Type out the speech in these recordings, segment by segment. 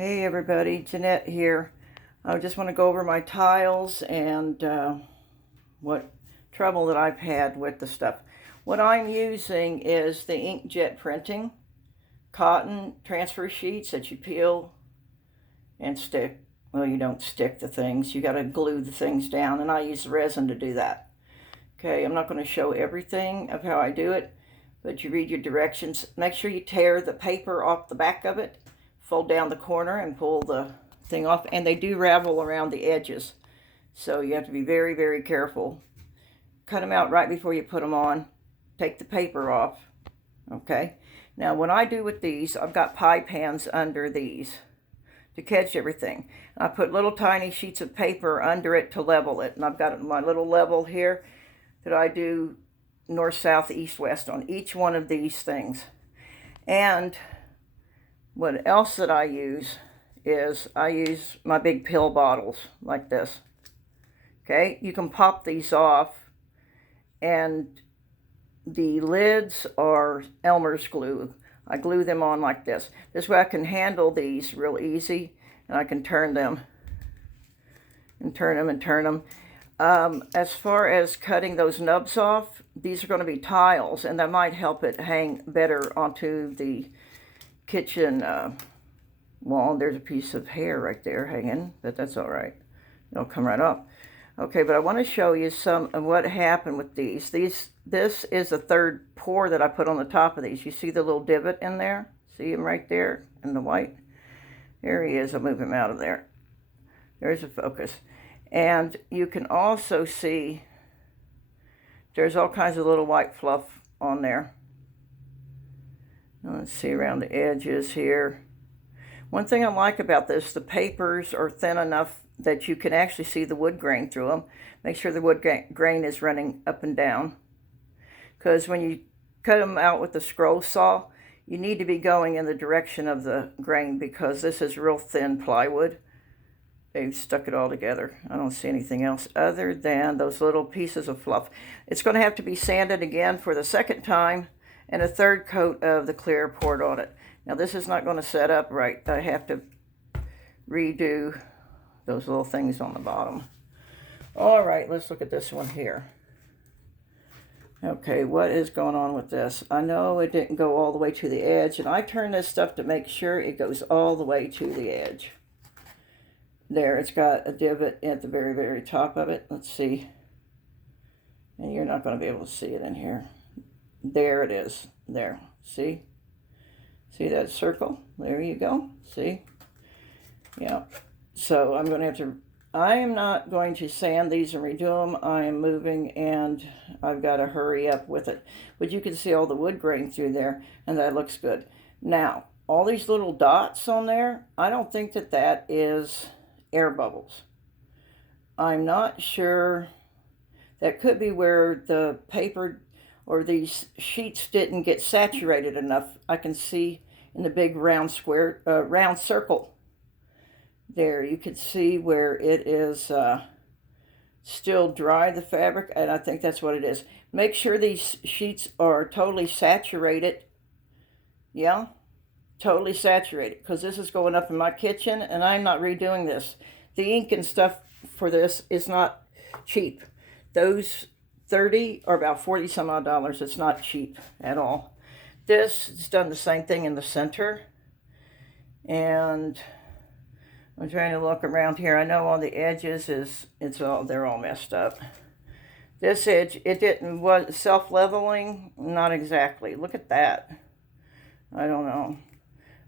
Hey everybody, Jeanette here. I just want to go over my tiles and what trouble that I've had with the stuff. What I'm using is the inkjet printing cotton transfer sheets that you peel and stick. Well, you don't stick the things, you got to glue the things down, and I use resin to do that. Okay, I'm not going to show everything of how I do it, but you read your directions. Make sure you tear the paper off the back of it, fold down the corner and pull the thing off, and they do ravel around the edges, so you have to be very, very careful. Cut them out right before you put them on. Take the paper off. Okay, now what I do with these, I've got pie pans under these to catch everything. I put little tiny sheets of paper under it to level it, and I've got my little level here that I do north, south, east, west on each one of these things. And what else that I use is I use my big pill bottles like this. Okay, you can pop these off, and the lids are Elmer's glue. I glue them on like this. This way I can handle these real easy, and I can turn them and turn them and turn them. As far as cutting those nubs off, these are going to be tiles, and that might help it hang better onto the kitchen wall. There's a piece of hair right there hanging, but that's all right. It'll come right off. Okay, but I want to show you some of what happened with these. This is the third pour that I put on the top of these. You see the little divot in there? See him right there in the white? There he is. I'll move him out of there. There's a focus. And you can also see there's all kinds of little white fluff on there. Let's see around the edges here. One thing I like about this, the papers are thin enough that you can actually see the wood grain through them. Make sure the wood grain is running up and down. Because when you cut them out with the scroll saw, you need to be going in the direction of the grain, because this is real thin plywood. They've stuck it all together. I don't see anything else other than those little pieces of fluff. It's going to have to be sanded again for the second time, and a third coat of the clear poured on it. Now this is not going to set up right. I have to redo those little things on the bottom. All right, let's look at this one here. Okay, what is going on with this? I know it didn't go all the way to the edge, and I turn this stuff to make sure it goes all the way to the edge. There, it's got a divot at the very, very top of it. Let's see. And you're not going to be able to see it in here. There it is. There. See? See that circle? There you go. See? Yeah. So I'm going to have to... I am not going to sand these and redo them. I am moving, and I've got to hurry up with it. But you can see all the wood grain through there, and that looks good. Now, all these little dots on there, I don't think that that is air bubbles. I'm not sure. That could be where the paper or these sheets didn't get saturated enough. I can see in the big round square, round circle there, you can see where it is still dry, the fabric, and I think that's what it is. Make sure these sheets are totally saturated. Yeah, totally saturated, because this is going up in my kitchen, and I'm not redoing this. The ink and stuff for this is not cheap. Those 30 or about 40 some odd dollars. It's not cheap at all. This is done the same thing in the center, and I'm trying to look around here. I know on the edges they're all messed up. This edge, was self-leveling, not exactly. Look at that. I don't know.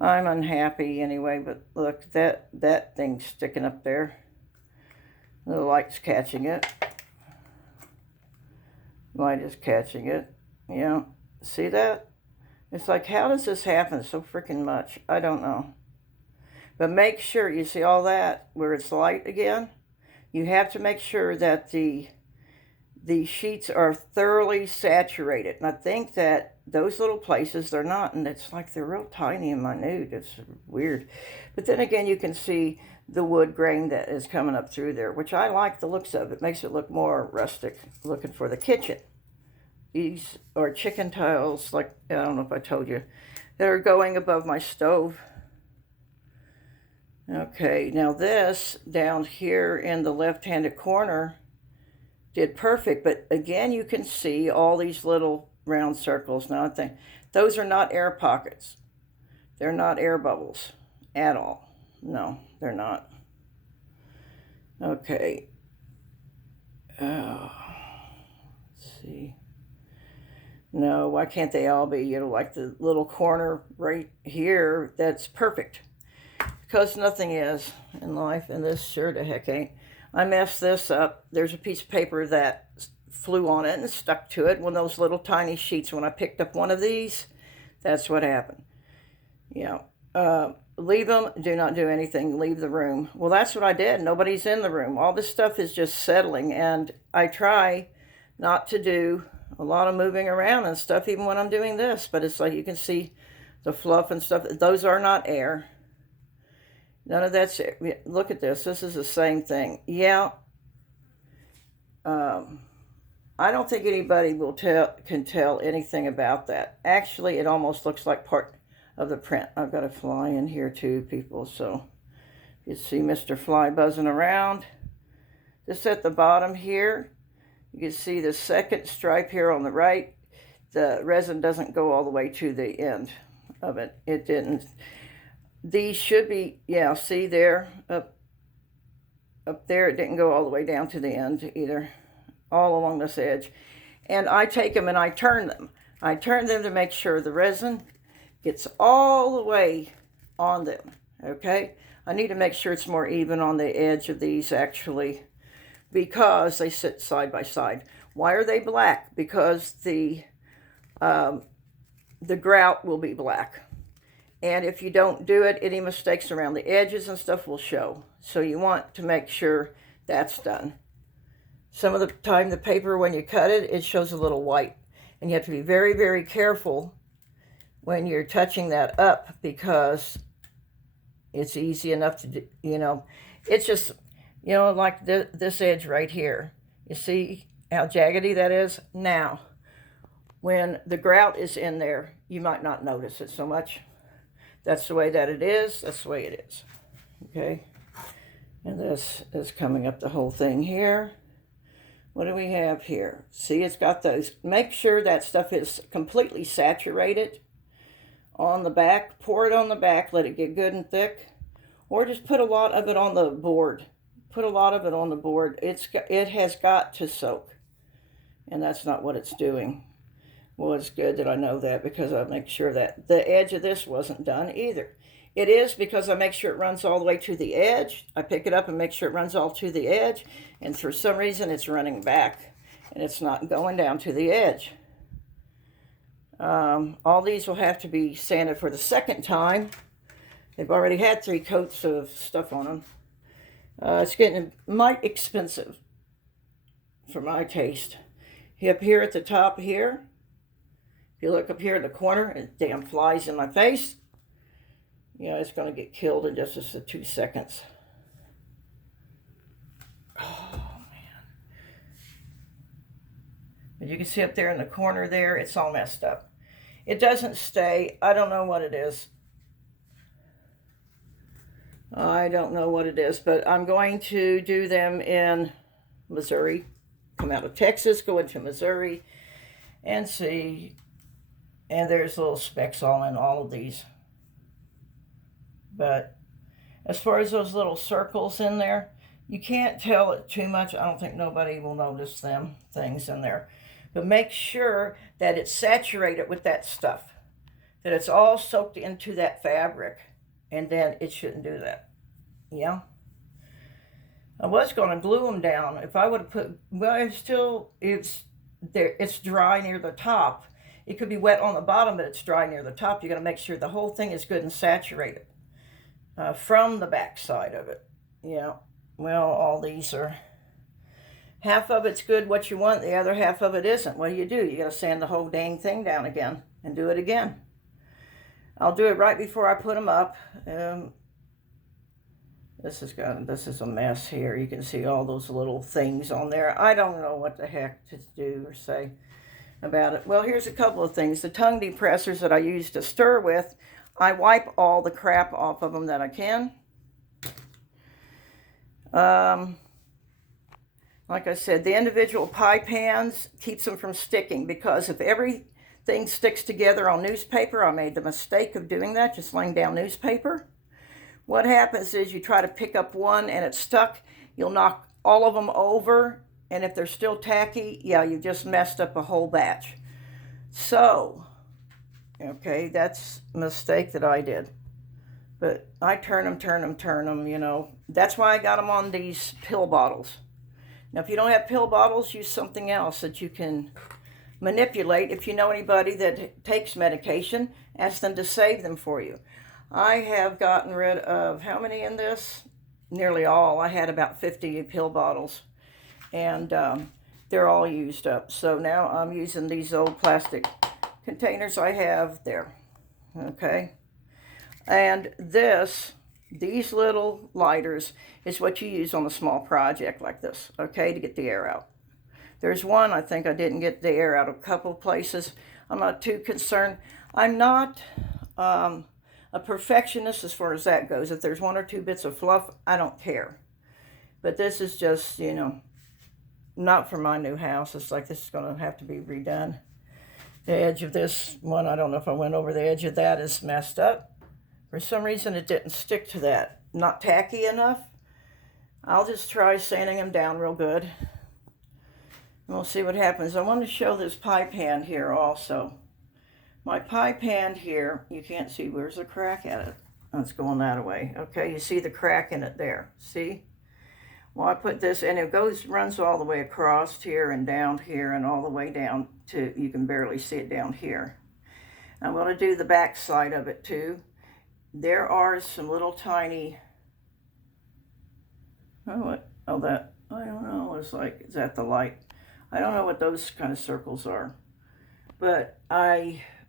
I'm unhappy anyway, but look, that thing's sticking up there. The light's catching it. Light is catching it. Yeah, see that? It's like, how does this happen so freaking much? I don't know. But make sure, you see all that, where it's light again? You have to make sure that the sheets are thoroughly saturated. And I think that those little places, they're not, and it's like they're real tiny and minute. It's weird. But then again, you can see the wood grain that is coming up through there, which I like the looks of. It makes it look more rustic looking for the kitchen. These are chicken tiles, like, I don't know if I told you, that are going above my stove. Okay, now this down here in the left-handed corner did perfect, but again, you can see all these little round circles. Now I think those are not air pockets. They're not air bubbles at all. No, they're not. Okay. Oh, let's see. No, why can't they all be, like the little corner right here? That's perfect. Because nothing is in life, and this sure the heck ain't. I messed this up. There's a piece of paper that flew on it and stuck to it. One of those little tiny sheets. When I picked up one of these, that's what happened. Leave them. Do not do anything. Leave the room. Well, that's what I did. Nobody's in the room. All this stuff is just settling, and I try not to do a lot of moving around and stuff, even when I'm doing this. But it's like you can see the fluff and stuff. Those are not air. None of that's, look at this. This is the same thing. Yeah. I don't think anybody can tell anything about that. Actually, it almost looks like part of the print. I've got a fly in here too, people. So you see Mr. Fly buzzing around. Just at the bottom here, you can see the second stripe here on the right. The resin doesn't go all the way to the end of it. It didn't. These should be, yeah, see there, up there, it didn't go all the way down to the end either, all along this edge. And I take them and I turn them. I turn them to make sure the resin gets all the way on them, okay? I need to make sure it's more even on the edge of these, actually, because they sit side by side. Why are they black? Because the grout will be black. And if you don't do it, any mistakes around the edges and stuff will show. So you want to make sure that's done. Some of the time, the paper, when you cut it, it shows a little white. And you have to be very, very careful when you're touching that up, because it's easy enough to do, it's just, like this edge right here. You see how jaggedy that is? Now, when the grout is in there, you might not notice it so much. That's the way that it is. That's the way it is. Okay. And this is coming up the whole thing here. What do we have here? See, it's got those. Make sure that stuff is completely saturated on the back. Pour it on the back. Let it get good and thick. Or just put a lot of it on the board. Put a lot of it on the board. It has got to soak. And that's not what it's doing. Well, it's good that I know that, because I make sure that the edge of this wasn't done either. It is, because I make sure it runs all the way to the edge. I pick it up and make sure it runs all to the edge. And for some reason, it's running back. And it's not going down to the edge. All these will have to be sanded for the second time. They've already had 3 coats of stuff on them. It's getting mighty expensive for my taste. Up here at the top here. If you look up here in the corner, it damn flies in my face. It's going to get killed in just 2 seconds. Oh, man. But you can see up there in the corner there, it's all messed up. It doesn't stay. I don't know what it is. I don't know what it is, but I'm going to do them in Missouri. Come out of Texas, go into Missouri, and see. And there's little specks all in all of these. But as far as those little circles in there, you can't tell it too much. I don't think nobody will notice them things in there. But make sure that it's saturated with that stuff, that it's all soaked into that fabric, and then it shouldn't do that. Yeah. I was going to glue them down. If I would have put, well, it's there. It's dry near the top. It could be wet on the bottom, but it's dry near the top. You got to make sure the whole thing is good and saturated from the back side of it. Yeah. Well, all these are, half of it's good, what you want. The other half of it isn't. What do? You got to sand the whole dang thing down again and do it again. I'll do it right before I put them up. This is a mess here. You can see all those little things on there. I don't know what the heck to do or say about it. Well, here's a couple of things. The tongue depressors that I use to stir with, I wipe all the crap off of them that I can. Like I said, the individual pie pans keeps them from sticking, because if everything sticks together on newspaper, I made the mistake of doing that, just laying down newspaper. What happens is you try to pick up one and it's stuck, you'll knock all of them over, and if they're still tacky, yeah, you just messed up a whole batch. So, okay, that's a mistake that I did. But I turn them, you know. That's why I got them on these pill bottles. Now, if you don't have pill bottles, use something else that you can manipulate. If you know anybody that takes medication, ask them to save them for you. I have gotten rid of, how many in this? Nearly all. I had about 50 pill bottles, and they're all used up. So now I'm using these old plastic containers I have there. Okay. And these little lighters is what you use on a small project like this, okay, to get the air out. There's one, I think I didn't get the air out a couple places. I'm not too concerned. I'm not a perfectionist as far as that goes. If there's one or two bits of fluff, I don't care. But this is just, you know, not for my new house. It's like this is going to have to be redone. The edge of this one, I don't know if I went over the edge of that, is messed up. For some reason, it didn't stick to that. Not tacky enough. I'll just try sanding them down real good. And we'll see what happens. I want to show this pie pan here also. My pie pan here, you can't see, where's the crack at it? Oh, it's going that way. Okay, you see the crack in it there. See? Well, I put this, and it runs all the way across here and down here and all the way down to, you can barely see it down here. I'm going to do the back side of it too. There are some little tiny, I don't know, it's like, is that the light? I don't know what those kind of circles are. But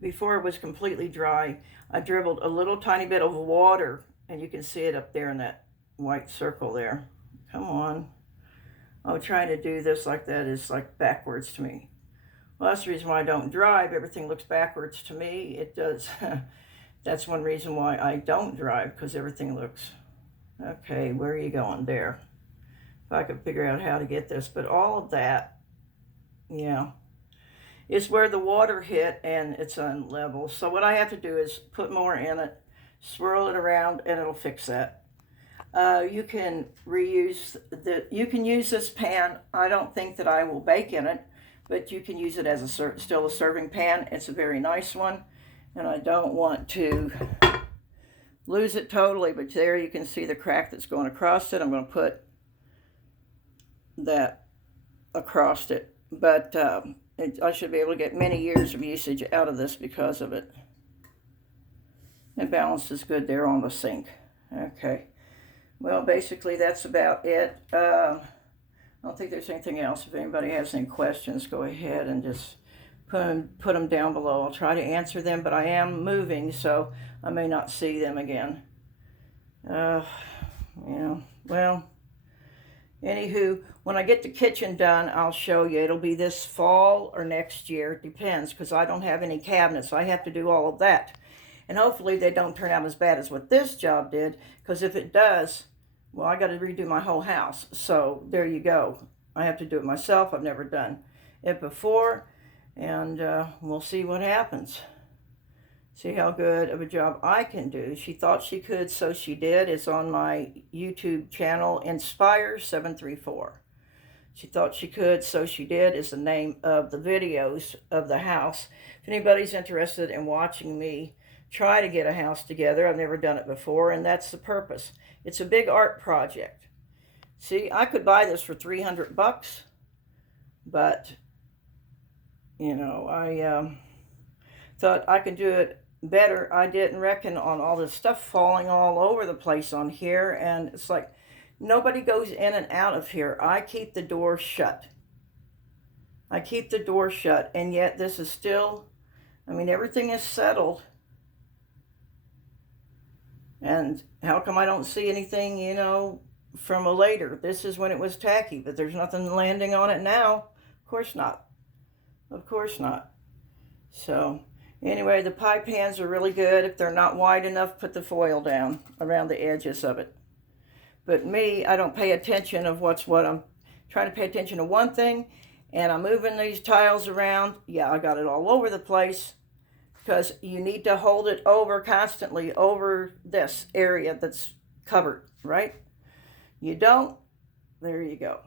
before it was completely dry, I dribbled a little tiny bit of water, and you can see it up there in that white circle there. Come on. Oh, trying to do this like that is like backwards to me. Well, that's the reason why I don't drive. Everything looks backwards to me. It does. That's one reason why I don't drive, because everything looks, okay, where are you going? There. If I could figure out how to get this. But all of that, yeah, is where the water hit and it's unlevel. So what I have to do is put more in it, swirl it around, and it'll fix that. You can reuse you can use this pan. I don't think that I will bake in it, but you can use it as still a serving pan. It's a very nice one. And I don't want to lose it totally, but there you can see the crack that's going across it. I'm going to put that across it. But I should be able to get many years of usage out of this because of it. It balances good there on the sink. Okay. Well, basically that's about it. I don't think there's anything else. If anybody has any questions, go ahead and just put them down below. I'll try to answer them, but I am moving, so I may not see them again. Yeah, well, anywho, when I get the kitchen done, I'll show you. It'll be this fall or next year. It depends, because I don't have any cabinets. I have to do all of that. And hopefully they don't turn out as bad as what this job did, because if it does, well, I got to redo my whole house. So there you go. I have to do it myself. I've never done it before. And we'll see what happens. See how good of a job I can do. She thought she could, so she did. It's on my YouTube channel, Inspire734. She thought she could, so she did is the name of the videos of the house. If anybody's interested in watching me try to get a house together, I've never done it before, and that's the purpose. It's a big art project. See, I could buy this for $300, but you know, I thought I could do it better. I didn't reckon on all this stuff falling all over the place on here, and it's like nobody goes in and out of here. I keep the door shut. I keep the door shut, and yet this is still, I mean, everything is settled. And how come I don't see anything, you know, from a later? This is when it was tacky, but there's nothing landing on it now. Of course not. Of course not. So, anyway, the pie pans are really good. If they're not wide enough, put the foil down around the edges of it. But me, I don't pay attention of what. I'm trying to pay attention to one thing, and I'm moving these tiles around. Yeah, I got it all over the place because you need to hold it over constantly over this area that's covered, right? You don't, there you go.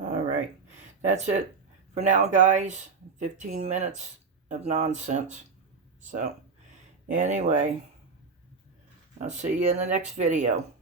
All right, that's it for now, guys. 15 minutes of nonsense. So, anyway, I'll see you in the next video.